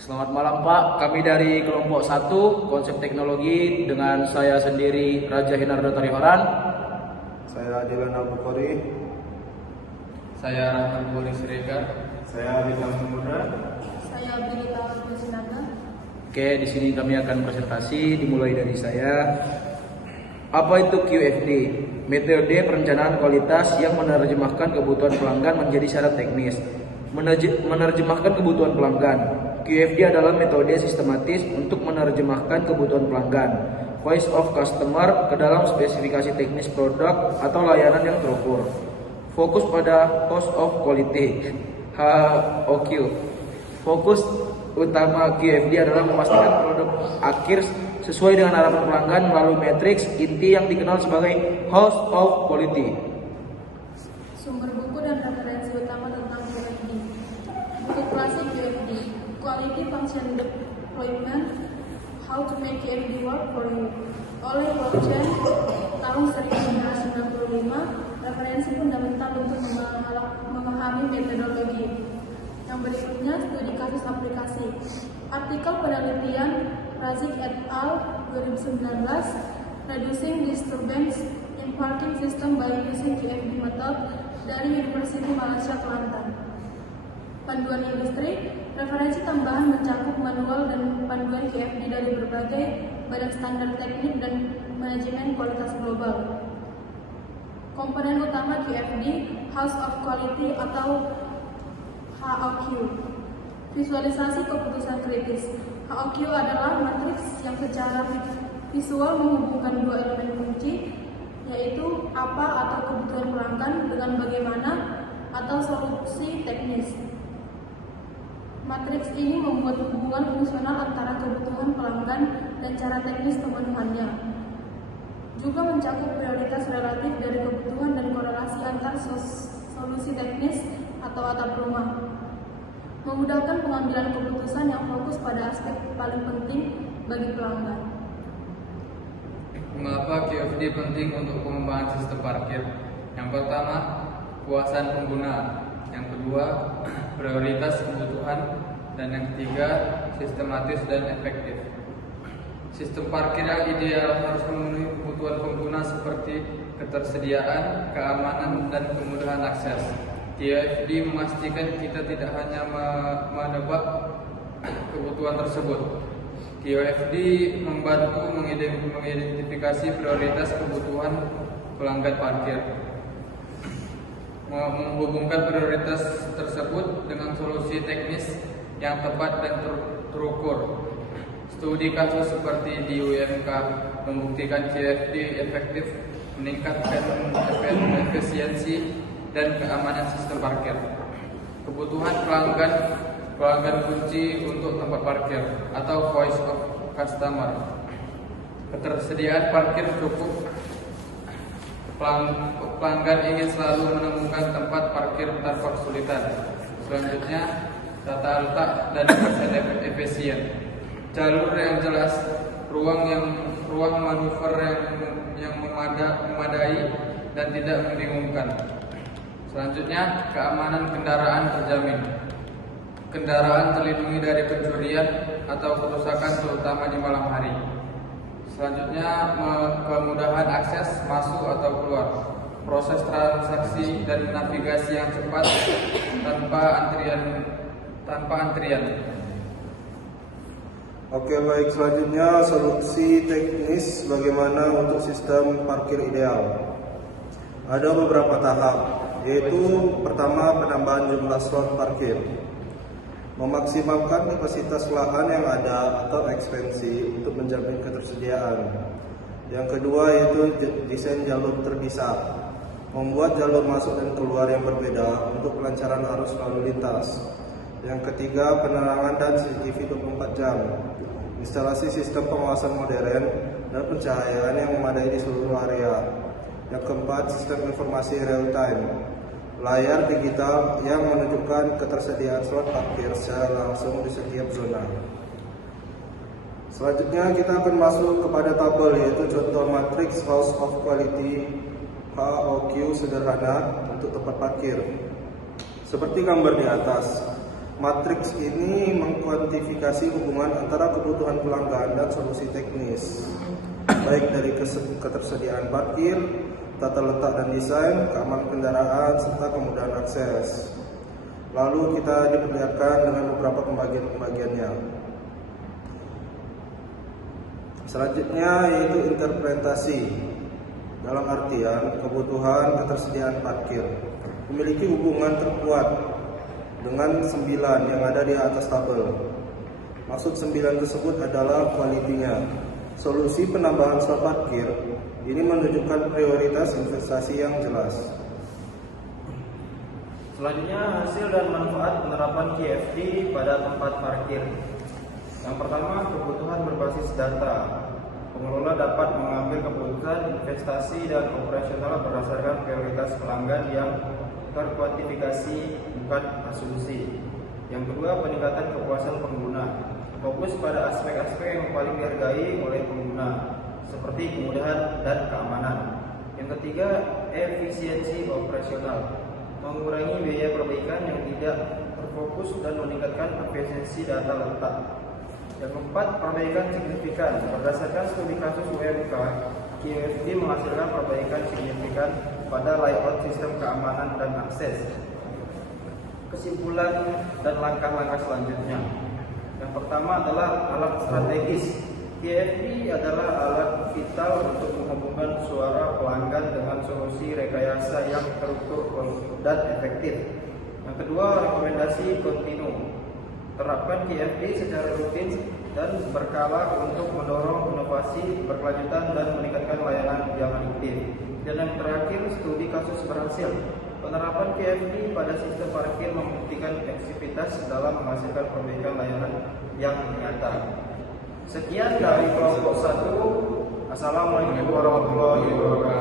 Selamat malam Pak, kami dari kelompok 1 konsep teknologi dengan saya sendiri Raja Hinardo Tarihoran. Saya Adilan Al-Bukhari. Saya Rahman Buri Siregar. Saya Bintang Samudra. Saya Bilita Kusinaga. Oke, di sini kami akan presentasi dimulai dari saya. Apa itu QFD? Metode perencanaan kualitas yang menerjemahkan kebutuhan pelanggan menjadi syarat teknis. Menerjemahkan kebutuhan pelanggan. QFD adalah metode sistematis untuk menerjemahkan kebutuhan pelanggan, voice of customer, ke dalam spesifikasi teknis produk atau layanan yang terukur. Fokus pada cost of quality, HOQ. Fokus utama QFD adalah memastikan produk akhir sesuai dengan harapan pelanggan melalui matriks inti yang dikenal sebagai cost of quality. Sumber buku dan referensi utama tentang QFD. Buku klasik QFD, Quality Function Deployment, How to Make QFD Work for You, oleh Rochen tahun 1995. Referensi fundamental untuk memahami metodologi. Yang berikutnya, studi kasus aplikasi. Artikel penelitian Razik et al. 2019, Reducing Disturbance in Parking System by Using QFD Method, dari University Malaysia Kelantan. Panduan industri. Referensi tambahan mencakup manual dan panduan QFD dari berbagai badan standar teknik dan manajemen kualitas global. Komponen utama QFD, House of Quality atau HOQ. Visualisasi keputusan kritis. HOQ adalah matriks yang secara visual menghubungkan dua elemen kunci, yaitu apa atau kebutuhan pelanggan dengan bagaimana atau solusi teknis. Matriks ini membuat hubungan fungsional antara kebutuhan pelanggan dan cara teknis pemenuhannya. Juga mencakup prioritas relatif dari kebutuhan dan korelasi antar solusi teknis atau atap rumah. Memudahkan pengambilan keputusan yang fokus pada aspek paling penting bagi pelanggan. Mengapa QFD penting untuk pengembangan sistem parkir? Yang pertama, kepuasan pengguna. Yang kedua, prioritas kebutuhan. Dan yang ketiga, sistematis dan efektif. Sistem parkir yang ideal harus memenuhi kebutuhan pengguna seperti ketersediaan, keamanan, dan kemudahan akses. QFD memastikan kita tidak hanya menebak kebutuhan tersebut. QFD membantu mengidentifikasi prioritas kebutuhan pelanggan parkir, menghubungkan prioritas tersebut dengan solusi teknis yang tepat dan terukur. Studi kasus seperti di UMK membuktikan QFD efektif meningkatkan efisiensi dan keamanan sistem parkir. Kebutuhan pelanggan kunci untuk tempat parkir atau voice of customer. Ketersediaan parkir cukup. Pelanggan ingin selalu menemukan tempat parkir tanpa kesulitan. Selanjutnya, tata letak dan desain efisien. Jalur yang jelas, ruang manuver yang memadai dan tidak membingungkan. Selanjutnya, keamanan kendaraan terjamin. Kendaraan terlindungi dari pencurian atau kerusakan terutama di malam hari. Selanjutnya, kemudahan akses masuk atau keluar. Proses transaksi dan navigasi yang cepat tanpa antrian. Oke, baik, selanjutnya solusi teknis bagaimana untuk sistem parkir ideal. Ada beberapa tahap, yaitu pertama, penambahan jumlah slot parkir. Memaksimalkan kapasitas lahan yang ada atau ekspansi untuk menjamin ketersediaan. Yang kedua yaitu desain jalur terpisah. Membuat jalur masuk dan keluar yang berbeda untuk kelancaran arus lalu lintas. Yang ketiga, penerangan dan CCTV 24 jam. Instalasi sistem pengawasan modern dan pencahayaan yang memadai di seluruh area. Yang keempat, sistem informasi real time. Layar digital yang menunjukkan ketersediaan slot parkir secara langsung di setiap zona. Selanjutnya kita akan masuk kepada tabel, yaitu contoh matriks House of Quality HOQ sederhana untuk tempat parkir. Seperti gambar di atas, Matriks ini mengkuantifikasi hubungan antara kebutuhan pelanggan dan solusi teknis, baik dari ketersediaan parkir, tata letak dan desain, keamanan kendaraan, serta kemudahan akses. Lalu kita diperlihatkan dengan beberapa pembagian-pembagiannya. Selanjutnya yaitu interpretasi, dalam artian kebutuhan ketersediaan parkir memiliki hubungan terkuat dengan 9 yang ada di atas tabel. Maksud 9 tersebut adalah kualitinya. Solusi penambahan slot parkir ini menunjukkan prioritas investasi yang jelas. Selanjutnya, hasil dan manfaat penerapan QFD pada tempat parkir. Yang pertama, kebutuhan berbasis data. Pengelola dapat mengambil keputusan investasi dan operasional berdasarkan prioritas pelanggan yang terkuantifikasi, bukan asumsi. Yang kedua, peningkatan kepuasan pengguna. Fokus pada aspek-aspek yang paling dihargai oleh pengguna, seperti kemudahan dan keamanan. Yang ketiga, efisiensi operasional. Mengurangi biaya perbaikan yang tidak terfokus dan meningkatkan efisiensi data letak. Yang keempat, perbaikan signifikan. Berdasarkan studi kasus UMK, QFD menghasilkan perbaikan signifikan pada layout sistem keamanan dan akses. Kesimpulan dan langkah-langkah selanjutnya. Yang pertama adalah alat strategis. QFD adalah alat vital untuk menghubungkan suara pelanggan dengan solusi rekayasa yang terukur dan efektif. Yang kedua, rekomendasi kontinu. Terapkan QFD secara rutin dan berkala untuk mendorong inovasi berkelanjutan dan meningkatkan layanan yang efektif. Dan yang terakhir, studi kasus berhasil. Penerapan QFD pada sistem parkir membuktikan efektivitas dalam menghasilkan perbaikan layanan yang nyata. Sekian dari kelompok 1. Assalamualaikum warahmatullahi wabarakatuh.